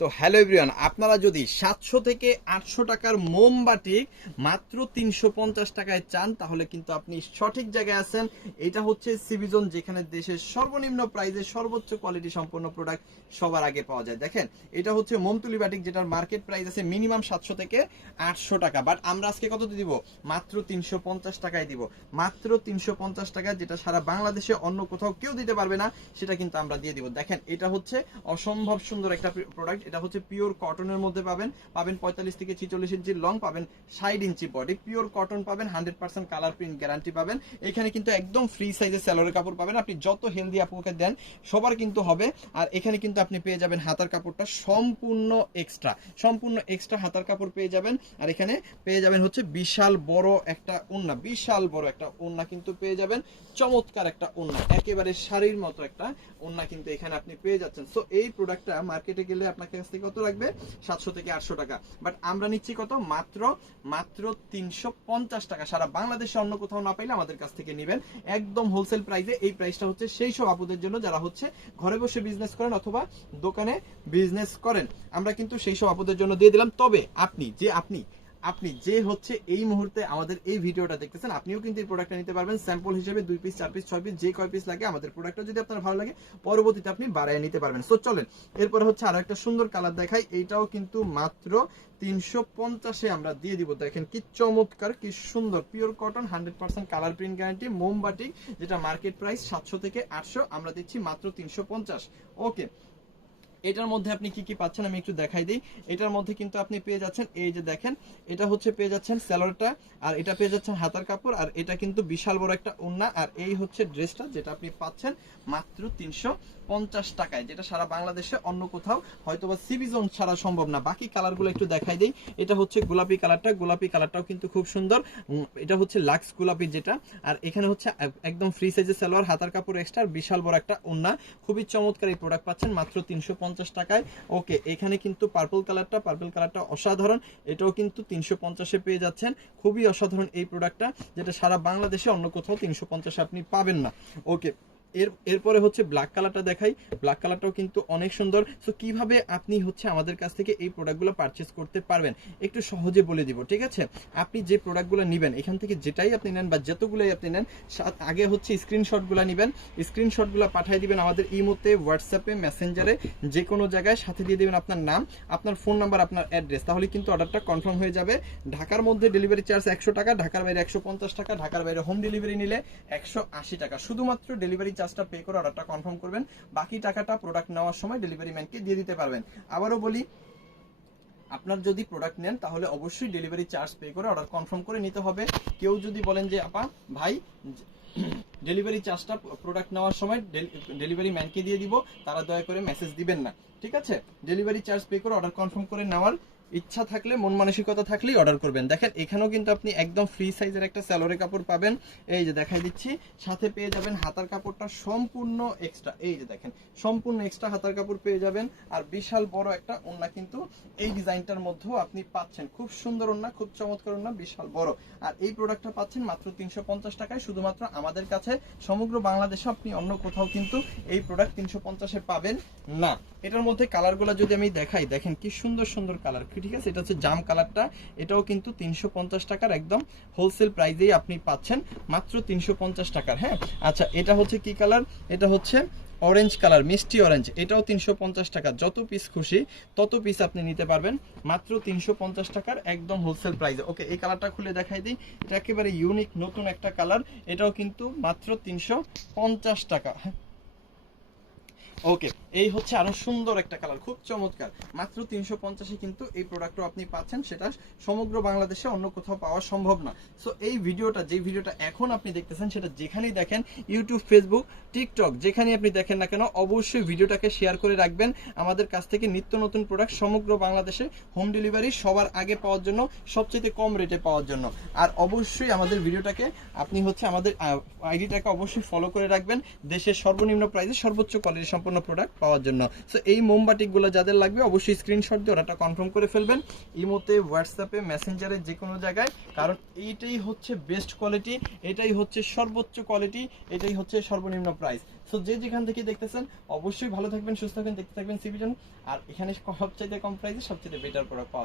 তো hello everyone, আপনারা যদি 700 থেকে 800 টাকার মোমবাতি মাত্র 350 টাকায় চান তাহলে কিন্তু আপনি সঠিক জায়গায় আছেন। এটা হচ্ছে সিবিজোন, যেখানে দেশের সর্বনিম্ন প্রাইসে সর্বোচ্চ কোয়ালিটি সম্পন্ন প্রোডাক্ট সবার আগে পাওয়া যায়। দেখেন, এটা হচ্ছে মোমতুলি বাটিক, যেটার মার্কেট প্রাইস আছে মিনিমাম 700 থেকে 800 টাকা, বাট আমরা আজকে কত দিব? মাত্র 350 টাকায় দিব। মাত্র 350 টাকা, যেটা সারা বাংলাদেশে অন্য কোথাও কেউ দিতে পারবে না, সেটা কিন্তু আমরা দিয়ে দিব। দেখেন, এটা হচ্ছে অসম্ভব সুন্দর একটা প্রোডাক্ট। এটা হচ্ছে পিওর কটনের মধ্যে পাবেন 45 থেকে 46 ইঞ্চি লং পাবেন, 60 ইঞ্চি বডি, পিওর কটন পাবেন, 100% কালার প্রিন্ট গ্যারান্টি পাবেন। এখানে কিন্তু একদম ফ্রি সাইজের স্যালোয়ারের কাপড় পাবেন। আপনি যত হেলদি আপুকে দেন সবার কিন্তু হবে। আর এখানে কিন্তু আপনি পেয়ে যাবেন হাতার কাপড়টা সম্পূর্ণ এক্সট্রা হাতার কাপড় পেয়ে যাবেন। আর এখানে পেয়ে যাবেন হচ্ছে বিশাল বড় একটা ওড়না কিন্তু পেয়ে যাবেন। চমৎকার একটা ওড়না, একেবারে শাড়ির মতো একটা ওড়না কিন্তু এখানে আপনি পেয়ে যাচ্ছেন। সো এই প্রোডাক্টটা মার্কেটে গেলে আপনার কাছ থেকে কত লাগবে? 700 থেকে 800 টাকা, বাট আমরা নিচ্ছি কত? মাত্র 350 টাকা। সারা বাংলাদেশে অন্য কোথাও না পাইলে আমাদের কাছ থেকে নেবেন একদম হোলসেল প্রাইসে। এই প্রাইসটা হচ্ছে সেই সব আপুদের জন্য যারা হচ্ছে ঘরে বসে বিজনেস করেন অথবা দোকানে বিজনেস করেন। আমরা কিন্তু সেই সব আপুদের জন্য দিয়ে দিলাম। তবে আপনি যে হচ্ছে এই মুহূর্তে আমাদের এই ভিডিওটা দেখতেছেন, আপনিও কিন্তু এই প্রোডাক্টটা নিতে পারবেন স্যাম্পল হিসেবে। 2 পিস, 4 পিস, 6 পিস, যে কয় পিস লাগে আমাদের প্রোডাক্টটা যদি আপনার ভালো লাগে পরবর্তীতে আপনি বাড়ায় নিতে পারবেন। সো চলেন, এরপরে হচ্ছে আরো একটা সুন্দর কালার দেখাই। এইটাও কিন্তু মাত্র 350-এ আমরা দিয়ে দিব। দেখেন কি চমৎকার, কি সুন্দর, pure cotton, 100% colour print guarantee, মোমবাটিক, যেটা মার্কেট প্রাইস 700 থেকে 800, আমরা দিচ্ছি মাত্র 350। ওকে, এটার মধ্যে আপনি কি কি পাচ্ছেন আমি একটু দেখাই দিই। এটার মধ্যে কিন্তু আপনি পেয়ে যাচ্ছেন, এই যে দেখেন, এটা হচ্ছে পেয়ে যাচ্ছেন স্যালোয়ারটা, আর এটা পেয়ে যাচ্ছেন হাতার কাপড়, আর এটা কিন্তু বিশাল বড় একটা ওড়না, আর এই হচ্ছে ড্রেসটা, যেটা আপনি পাচ্ছেন মাত্র 350 টাকায়, যেটা সারা বাংলাদেশে অন্য কোথাও হয়তোবা সিবিজোন ছাড়া সম্ভব না। বাকি কালারগুলো একটু দেখাই দিই। এটা হচ্ছে গোলাপি কালারটাও কিন্তু খুব সুন্দর। এটা হচ্ছে লাক্স গোলাপি যেটা। আর এখানে হচ্ছে একদম ফ্রি সাইজের সালোয়ার, হাতার কাপড় এক্সট্রা, বিশাল বড় একটা ওড়না। খুবই চমৎকার এই প্রোডাক্ট পাচ্ছেন মাত্র 350 টাকায়। ওকে, এখানে কিন্তু পার্পল কালারটা অসাধারণ, এটাও কিন্তু 350-এ পেয়ে যাচ্ছেন। খুবই অসাধারণ এই প্রোডাক্টটা, যেটা সারা বাংলাদেশে অন্য কোথাও 350-এ আপনি পাবেন না। ওকে, এরপরে হচ্ছে ব্ল্যাক কালারটা দেখাই। ব্ল্যাক কালারটাও কিন্তু অনেক সুন্দর। সো কিভাবে আপনি হচ্ছে আমাদের কাছ থেকে এই প্রোডাক্টগুলো পারচেস করতে পারবেন একটু সহজে বলে দিব, ঠিক আছে? আপনি যে প্রোডাক্টগুলো নেবেন এখান থেকে, যেটাই আপনি নেন বা যতগুলোই আপনি নেন, আগে হচ্ছে স্ক্রিনশটগুলো নেবেন। স্ক্রিনশটগুলো পাঠিয়ে দিবেন আমাদের ইমোতে, হোয়াটসঅ্যাপে, মেসেঞ্জারে, যে কোনো জায়গায়। সাথে দিয়ে দেবেন আপনার নাম, আপনার ফোন নাম্বার, আপনার অ্যাড্রেস, তাহলে কিন্তু অর্ডারটা কনফার্ম হয়ে যাবে। ঢাকার মধ্যে ডেলিভারি চার্জ 100 টাকা, ঢাকার বাইরে 150 টাকা, ঢাকার বাইরে হোম ডেলিভারি নিলে 180 টাকা। শুধুমাত্র ডেলিভারি চার্জটা পে করে অর্ডারটা কনফার্ম করবেন, বাকি টাকাটা প্রোডাক্ট নেওয়ার সময় ডেলিভারি ম্যানকে দিয়ে দিতে পারবেন। আবারও বলি, আপনার যদি প্রোডাক্ট নেন তাহলে অবশ্যই ডেলিভারি চার্জ পে করে অর্ডার কনফার্ম করে নিতে হবে। কেউ যদি বলেন যে আপা ভাই ডেলিভারি চার্জটা প্রোডাক্ট নেওয়ার সময় ডেলিভারি ম্যানকে দিয়ে দিব, তারা দয়া করে মেসেজ দিবেন না, ঠিক আছে? ডেলিভারি চার্জ পে করে অর্ডার কনফার্ম করে নেওয়ার ইচ্ছা থাকলে, মন মানসিকতা থাকলেই অর্ডার করবেন। দেখেন, এখানেও কিন্তু আপনি একদম ফ্রি সাইজের একটা স্যালোয়ারের কাপড় পাবেন। এই যে দেখাই দিচ্ছি, সাথে পেয়ে যাবেন হাতার কাপড়টা সম্পূর্ণ এক্সট্রা। এই যে দেখেন, সম্পূর্ণ এক্সট্রা হাতার কাপড় পেয়ে যাবেন। আর বিশাল বড় একটা ওড়না কিন্তু এই ডিজাইনটার মধ্যেও আপনি পাচ্ছেন। খুব সুন্দর ওড়না, খুব চমৎকার ওড়না, বিশাল বড়। আর এই প্রোডাক্টটা পাচ্ছেন মাত্র 350 টাকায়, শুধুমাত্র আমাদের কাছে। সমগ্র বাংলাদেশে আপনি অন্য কোথাও কিন্তু এই প্রোডাক্ট 350-এ পাবেন না। এটার মধ্যে কালারগুলো যদি আমি দেখাই, দেখেন কি সুন্দর সুন্দর কালার, ঠিক আছে? এটা হচ্ছে জাম কালারটা, এটাও কিন্তু 350 টাকার একদম হোলসেল প্রাইসেই আপনি পাচ্ছেন মাত্র 350 টাকার। হ্যাঁ, আচ্ছা, এটা হচ্ছে কি কালার? এটা হচ্ছে অরেঞ্জ কালার, মিষ্টি অরেঞ্জ, এটাও 350 টাকা। যত পিস খুশি তত পিস আপনি নিতে পারবেন মাত্র 350 টাকার একদম হোলসেল প্রাইসে। ওকে, এই কালারটা খুলে দেখাই দিই। এটা একেবারে ইউনিক নতুন একটা কালার, এটাও কিন্তু মাত্র 350 টাকা। ওকে, এই হচ্ছে আরো সুন্দর একটা কালার, খুব চমৎকার। মাত্র 350-এ কিন্তু এই প্রোডাক্টও আপনি পাচ্ছেন, সেটা সমগ্র বাংলাদেশে অন্য কোথাও পাওয়া সম্ভব না। সো এই ভিডিওটা, যে ভিডিওটা এখন আপনি দেখতেছেন, সেটা যেখানেই দেখেন, ইউটিউব, ফেসবুক, টিকটক, যেখানেই আপনি দেখেন না কেন, অবশ্যই ভিডিওটাকে শেয়ার করে রাখবেন। আমাদের কাছ থেকে নিত্য নতুন প্রোডাক্ট সমগ্র বাংলাদেশে হোম ডেলিভারি সবার আগে পাওয়ার জন্য, সবচেয়ে কম রেটে পাওয়ার জন্য। আর অবশ্যই আমাদের ভিডিওটাকে আপনি হচ্ছে আমাদের আইডিটাকে অবশ্যই ফলো করে রাখবেন। দেশের সর্বনিম্ন প্রাইসে সর্বোচ্চ কোয়ালিটি সম্পন্ন সম্পূর্ণ প্রোডাক্ট পাওয়ার জন্য। সো এই মোমবাটিকগুলো যাদের লাগবে অবশ্যই স্ক্রিনশট দিয়ে অর্ডারটা কনফার্ম করে ফেলবেন ইমোতে, হোয়াটসঅ্যাপে, মেসেঞ্জারে, যে কোনো জায়গায়, কারণ এইটাই হচ্ছে বেস্ট কোয়ালিটি, এটাই হচ্ছে সর্বোচ্চ কোয়ালিটি, এটাই হচ্ছে সর্বনিম্ন প্রাইস। সো যে যেখান থেকে দেখতেছেন অবশ্যই ভালো থাকবেন, সুস্থ থাকবেন, দেখতে থাকবেন সিভিজন। আর এখানে সবচাইতে কম প্রাইসে সবচেয়ে বেটার প্রোডাক্ট পাওয়া যায়।